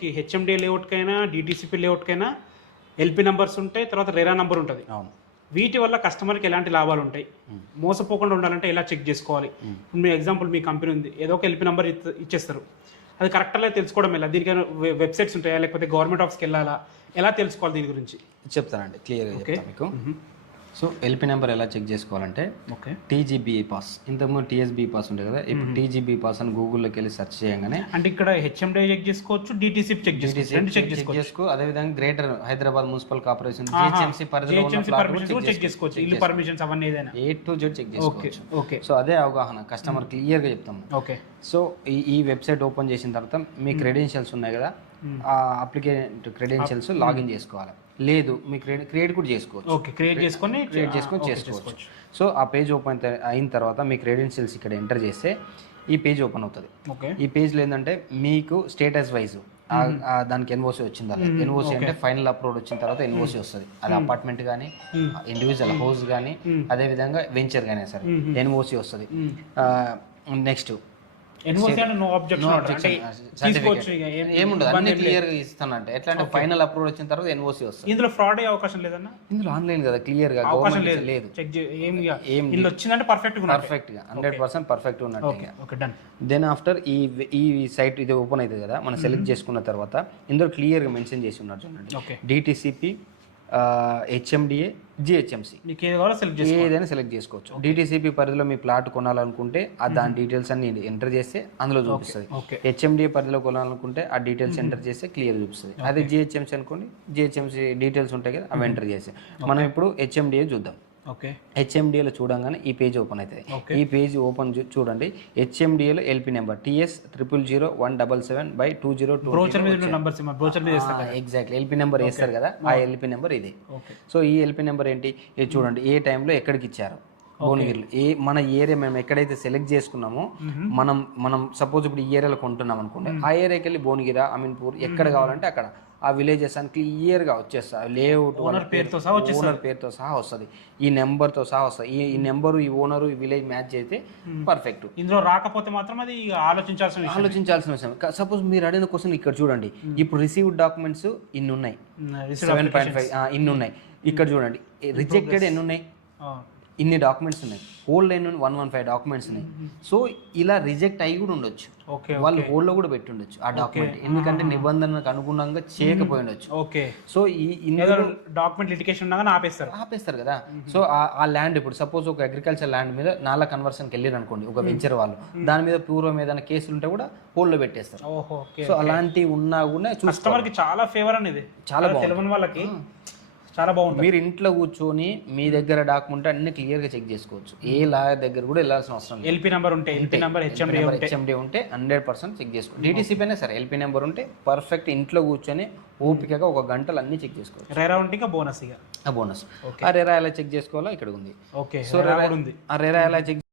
లేఅవుట్కి HMD లేఅవుట్కైనా DTCP లేఅవుట్కైనా LP numbers ఉంటాయి, తర్వాత RERA number ఉంటుంది. అవును. వీటి వల్ల కస్టమర్కి ఎలాంటి లాభాలు ఉంటాయి, మోసపోకుండా ఉండాలంటే ఎలా చెక్ చేసుకోవాలి? ఇప్పుడు మీ ఎగ్జాంపుల్ మీ కంపెనీ ఉంది, ఏదో ఒక ఎల్పి నెంబర్ ఇచ్చేస్తారు, అది కరెక్ట్గా తెలుసుకోవడం ఎలా? దీనికైనా వెబ్సైట్స్ ఉంటాయా, లేకపోతే గవర్నమెంట్ ఆఫీస్కి వెళ్ళాలా, ఎలా తెలుసుకోవాలి దీని గురించి? చెప్తానండి, క్లియర్గా చెప్తాను మీకు. సో ఎల్పి నెంబర్ ఎలా చెక్ చేసుకోవాలంటే, ఓకే, టీజీబీఐ పాస్, ఇంతకుముందు టీఎస్బీ పాస్ ఉండే కదా, ఇప్పుడు టీజీబీ పాస్ అని గూగుల్లోకి వెళ్ళి సెర్చ్ చేయగానే అంటే ఇక్కడ హెచ్ఎండి చెక్ చేసుకోవచ్చు, డిటీసీపీ చెక్ చేసుకోవచ్చు, అదేవిధంగా greater Hyderabad municipal corporation GHMC పరిధిలో ఉన్న ప్లాట్ కూడా చెక్ చేసుకోవచ్చు, ఇల్లు పర్మిషన్స్ అవన్నీ ఏదైనా A to Z చెక్ చేసుకోవచ్చు. ఓకే, సో అదే అవగాహన కస్టమర్ క్లియర్గా చెప్తాము. ఓకే. సో ఈ వెబ్సైట్ ఓపెన్ చేసిన తర్వాత మీ క్రెడెన్షియల్స్ ఉన్నాయి కదా, ఆ అప్లికెంట్ క్రెడెన్షియల్స్ లాగిన్ చేసుకోవాలి. లేదు మీకు క్రియేట్ కూడా చేసుకోవచ్చు. ఓకే, క్రియేట్ చేసుకొని చేసుకోవచ్చు. సో ఆ పేజ్ ఓపెన్ అయిన తర్వాత మీ క్రెడెన్షియల్స్ ఇక్కడ ఎంటర్ చేస్తే ఈ పేజ్ ఓపెన్ అవుతుంది. ఈ పేజ్లో ఏంటంటే మీకు స్టేటస్ వైజ్ దానికి ఎన్ఓసి వచ్చిందా, ఎన్ఓసి అంటే ఫైనల్ అప్లోడ్ వచ్చిన తర్వాత ఎన్ఓసి వస్తుంది. అది అపార్ట్మెంట్ కానీ ఇండివిజువల్ హౌస్ కానీ అదేవిధంగా వెంచర్ కానీ సరే ఎన్ఓసి వస్తుంది. నెక్స్ట్ ఏముండదు, అన్ని క్లియర్ గా ఇస్తానంటే ఎట్లా అంటే ఫైనల్ అప్లోడ్ వచ్చిన తర్వాత ఎన్ఓసి వస్తుంది. ఇందులో ఫ్రాడ్ అయ్యే అవకాశం లేదన్నా? ఇందులో ఆన్లైన్ కదా, క్లియర్ గా అవకాశం లేదు. ఏం వచ్చిందంటే పర్ఫెక్ట్ గా 100% పర్ఫెక్ట్ ఉన్నట్టు. దెన్ ఆఫ్టర్ ఈ సైట్ ఇది ఓపెన్ అవుతుంది కదా, మనం సెలెక్ట్ చేసుకున్న తర్వాత ఇందులో క్లియర్ గా మెన్షన్ చేసి ఉన్నారు చూడండి, డిటిసిపి, హెచ్ఎండిఏ, జిహెచ్ఎంసి, ఏదైనా సెలెక్ట్ చేసుకోవచ్చు. డిటిసిపి పరిధిలో మీ ప్లాట్ కొనాలనుకుంటే దాని డీటెయిల్స్ అన్ని ఎంటర్ చేస్తే అందులో చూపిస్తుంది. హెచ్ఎండిఏ పరిధిలో కొనాలనుకుంటే ఆ డీటెయిల్స్ ఎంటర్ చేస్తే క్లియర్ చూపిస్తుంది. అదే జిహెచ్ఎంసి అనుకోండి, జిహెచ్ఎంసి డీటెయిల్స్ ఉంటాయి కదా, అవి ఎంటర్ చేసి మనం ఇప్పుడు హెచ్ఎండిఏ చూద్దాం. హెచ్ఎండిఏలో చూడంగానే ఈ పేజ్ ఓపెన్ అవుతుంది. ఈ పేజ్ ఓపెన్ చూడండి, హెచ్ఎండిఏలో LP number TS 0001777/2022 exactly LP number వేస్తారు కదా, ఆ ఎల్పి నెంబర్ ఇది. సో ఈ ఎల్పి నెంబర్ ఏంటి, ఇది చూడండి ఏ టైంలో ఎక్కడికి ఇచ్చారు. భువనగిరిలో మన ఏరియా మేము ఎక్కడైతే సెలెక్ట్ చేసుకున్నామో, మనం సపోజ్ ఇప్పుడు ఈ ఏరియాలో కొంటున్నాం అనుకోండి, ఆ ఏరియాకి వెళ్ళి భువనగిరి, అమీన్పూర్ ఎక్కడ కావాలంటే అక్కడ ఆ విలేజెస్ అని క్లియర్గా వచ్చేస్తుంది. లేఅవుట్ ఓనర్ పేరుతో సహా వస్తుంది, ఈ నెంబర్తో సహా వస్తుంది. ఈ నెంబరు, ఈ ఓనరు, ఈ విలేజ్ మ్యాచ్ అయితే పర్ఫెక్ట్. ఇందులో రాకపోతే మాత్రం అది ఆలోచించాల్సిన విషయం. సపోజ్ మీరు అడిగిన క్వశ్చన్ ఇక్కడ చూడండి, ఇప్పుడు రిసీవ్డ్ డాక్యుమెంట్స్ ఇన్ని ఉన్నాయి, 7.5 ఇన్ని ఉన్నాయి. ఇక్కడ చూడండి రిజెక్టెడ్ ఎన్ని ఉన్నాయి, ఇన్ని డాక్యుమెంట్స్ ఉన్నాయి. హోల్డ్ అయిన 115 డాక్యుమెంట్స్ ఉన్నాయి. సో ఇలా రిజెక్ట్ అయ్యి కూడా ఉండొచ్చు, వాళ్ళు హోల్డ్లో కూడా పెట్టి ఉండొచ్చు ఆ డాక్యుమెంట్, ఎందుకంటే నిబంధనలకు అనుగుణంగా చేయకపోయి ఉండొచ్చు. సో ఈ డాక్యుమెంట్ లిటిగేషన్ ఆపేస్తారు కదా. సో ఆ ల్యాండ్ ఇప్పుడు సపోజ్ ఒక అగ్రికల్చర్ ల్యాండ్ మీద నాలా కన్వర్షన్కి వెళ్ళారు అనుకోండి ఒక వెంచర్ వాళ్ళు, దాని మీద పూర్వం ఏదైనా కేసులు ఉంటే కూడా హోల్డ్లో పెట్టేస్తారు. సో అలాంటివి ఉన్నా కూడా కస్టమర్కి చాలా ఫేవర్ అనేది, చాలా తెలియని వాళ్ళకి చాలా బాగుంది. మీరు ఇంట్లో కూర్చొని మీ దగ్గర డాక్యుమెంట్ అన్ని క్లియర్ గా చెక్ చేసుకోవచ్చు. ఏ లాయర్ దగ్గర కూడా వెళ్ళాల్సిన అవసరం లేదు. ఎల్పి నెంబర్ ఉంటే, హెచ్ఎండి ఉంటే 100% చెక్ చేసుకోవచ్చు. డిటిసిపి అయినా సరే ఎల్పి నెంబర్ ఉంటే పర్ఫెక్ట్ ఇంట్లో కూర్చొని ఓపికగా ఒక గంటలు అన్ని చెక్ చేసుకోవచ్చు. రెరా ఉంటే బోనస్, బోనస్. ఆ రెరా ఎలా చెక్ చేసుకోవాలో ఇక్కడ ఉంది. సో ఆ రెరా ఎలా చెక్